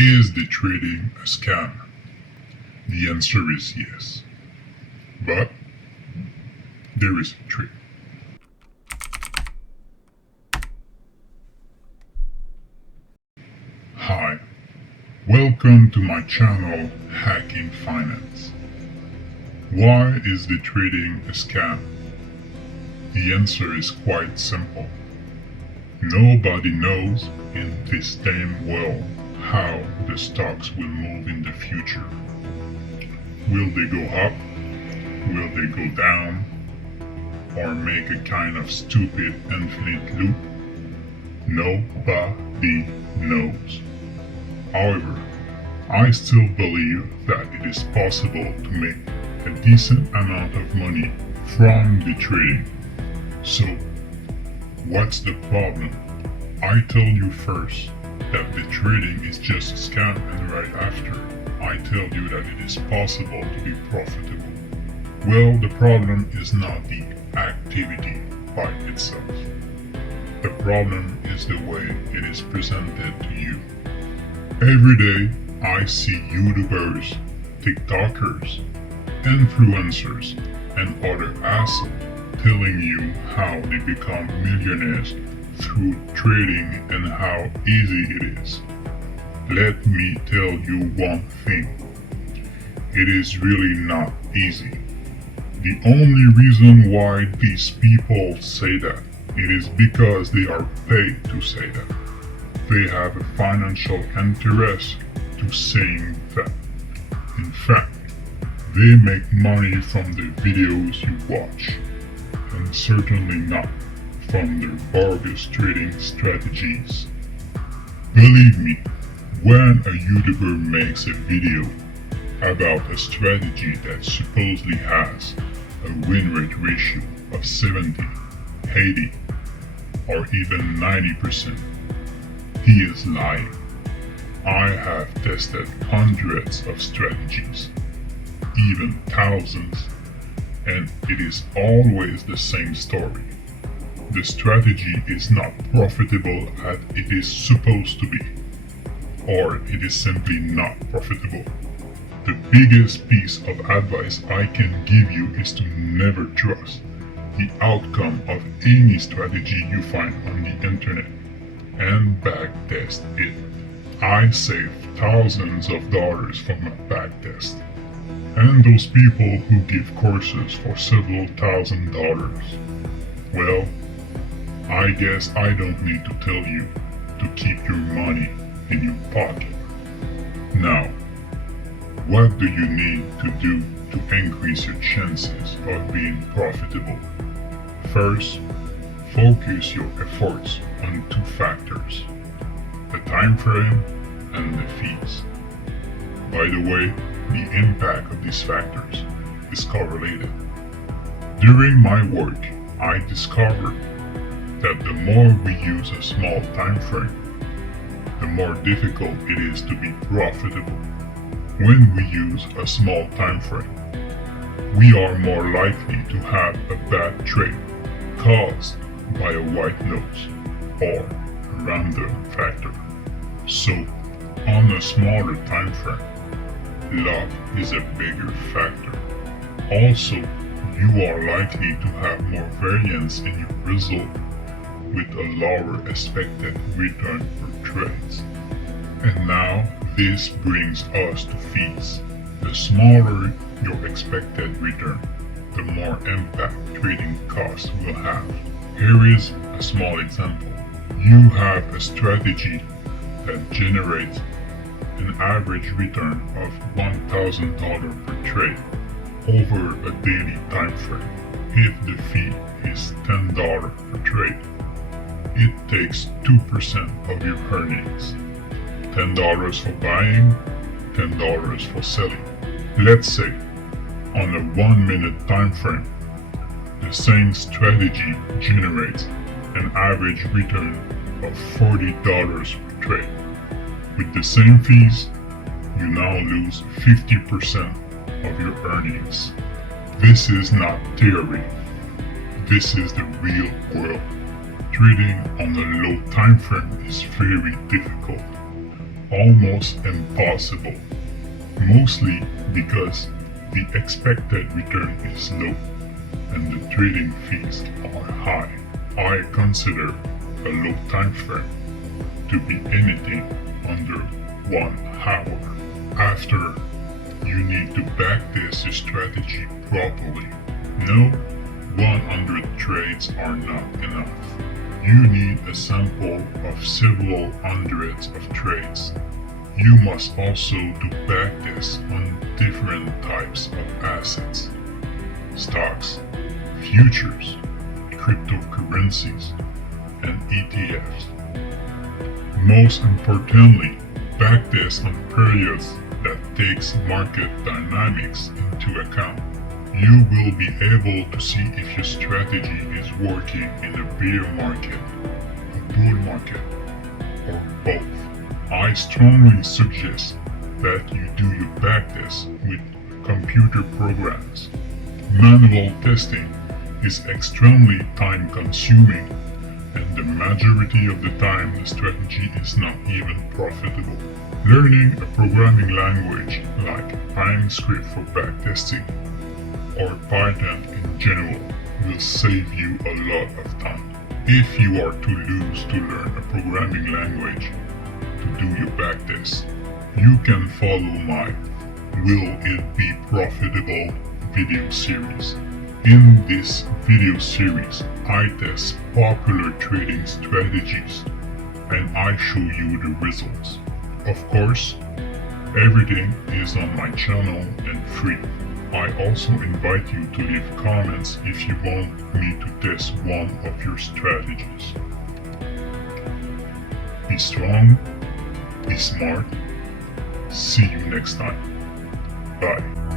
Is the trading a scam? The answer is yes. But there is a trick. Hi, welcome to my channel HackingFinance. Why is the trading a scam? The answer is quite simple. Nobody knows in this damn world how the stocks will move in the future. Will they go up? Will they go down? Or make a kind of stupid infinite loop? Nobody knows. However, I still believe that it is possible to make a decent amount of money from the trading. So, what's the problem? I told you first that the trading is just a scam, and right after, I tell you that it is possible to be profitable. Well, the problem is not the activity by itself. The problem is the way it is presented to you. Every day, I see YouTubers, TikTokers, influencers, and other assholes telling you how they become millionaires through trading and how easy it is. Let me tell you one thing. It is really not easy. The only reason why these people say that it is because they are paid to say that. They have a financial interest to saying that. In fact, they make money from the videos you watch, and certainly not from their bogus trading strategies. Believe me, when a YouTuber makes a video about a strategy that supposedly has a win rate ratio of 70, 80, or even 90%, he is lying. I have tested hundreds of strategies, even thousands, and it is always the same story. The strategy is not profitable as it is supposed to be, or it is simply not profitable. The biggest piece of advice I can give you is to never trust the outcome of any strategy you find on the internet and backtest it. I saved thousands of dollars from a backtest, and those people who give courses for several $1,000s. Well, I guess I don't need to tell you to keep your money in your pocket. Now, what do you need to do to increase your chances of being profitable? First, focus your efforts on two factors: the time frame and the fees. By the way, the impact of these factors is correlated. During my work, I discovered that the more we use a small time frame, the more difficult it is to be profitable. When we use a small time frame, we are more likely to have a bad trade caused by a white noise or a random factor. So, on a smaller time frame, luck is a bigger factor. Also, you are likely to have more variance in your result with a lower expected return per trade. And now this brings us to fees. The smaller your expected return, the more impact trading costs will have. Here is a small example. You have a strategy that generates an average return of $1,000 per trade over a daily time frame. If the fee is $10 per trade, it takes 2% of your earnings. $10 for buying, $10 for selling. Let's say, on a 1-minute time frame, the same strategy generates an average return of $40 per trade. With the same fees, you now lose 50% of your earnings. This is not theory. This is the real world. Trading on a low time frame is very difficult. almost impossible, mostly because the expected return is low and the trading fees are high. I consider a low time frame to be anything under 1 hour. After, you need to backtest your strategy properly. No, 100 trades are not enough. You need a sample of several hundreds of trades. You must also do backtest on different types of assets: stocks, futures, cryptocurrencies, and ETFs. Most importantly, backtest on periods that takes market dynamics into account. You will be able to see if your strategy is working in a bear market, a bull market, or both. I strongly suggest that you do your backtest with computer programs. Manual testing is extremely time consuming, and the majority of the time the strategy is not even profitable. Learning a programming language like PyScript for backtesting or Python in general will save you a lot of time. If you are too loose to learn a programming language to do your backtest, you can follow my Will It Be Profitable video series. In this video series, I test popular trading strategies and I show you the results. Of course, everything is on my channel and free. I also invite you to leave comments if you want me to test one of your strategies. Be strong, be smart. See you next time. Bye.